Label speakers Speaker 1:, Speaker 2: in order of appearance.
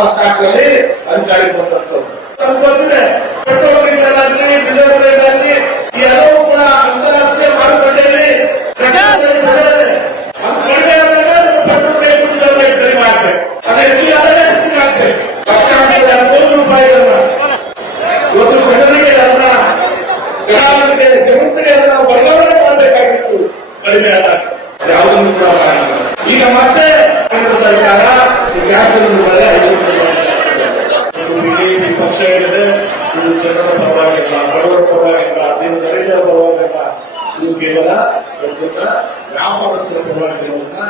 Speaker 1: ಹತ್ತಾಕಲ್ಲಿ ಅಧಿಕಾರಿ ಅದು ಬಂದಿದೆ ಪೆಟ್ರೋಲ್ ಎಲ್ಲವೂ ಕೂಡ ಅಂತಾರಾಷ್ಟ್ರೀಯ ಮಾರುಕಟ್ಟೆಯಲ್ಲಿ ಪೆಟ್ರೋಲ್ ರೇಟ್ ಡೀಸೆಲ್ ರೇಟ್ ಕಡಿಮೆ ಆಗ್ಬೇಕು. ಅದು ಹೆಚ್ಚಿಗೆ ಆದರೆ ಹೆಚ್ಚಿಗೆ ಆಗ್ಬೇಕು. ಲಕ್ಷಾಂತರ ಕೋಟಿ ರೂಪಾಯಿಗಳನ್ನ ಇವತ್ತು ಜನರಿಗೆ ಅದನ್ನ ಈಗ ಮತ್ತೆ ಕೇಂದ್ರ ಸರ್ಕಾರ ಈ ಪಕ್ಷ ಏನಿದೆ ಇದು ಜನರ ಪರವಾಗಿಲ್ಲ ಬಡವರ ಪರವಾಗಿಲ್ಲ ನೀವು ದರಿದ್ರ ಪರವಾಗಿಲ್ಲ ಇದು ಕೇವಲ ವ್ಯಾಪಾರಸ್ಥರ ಪರವಾಗಿರೋದನ್ನ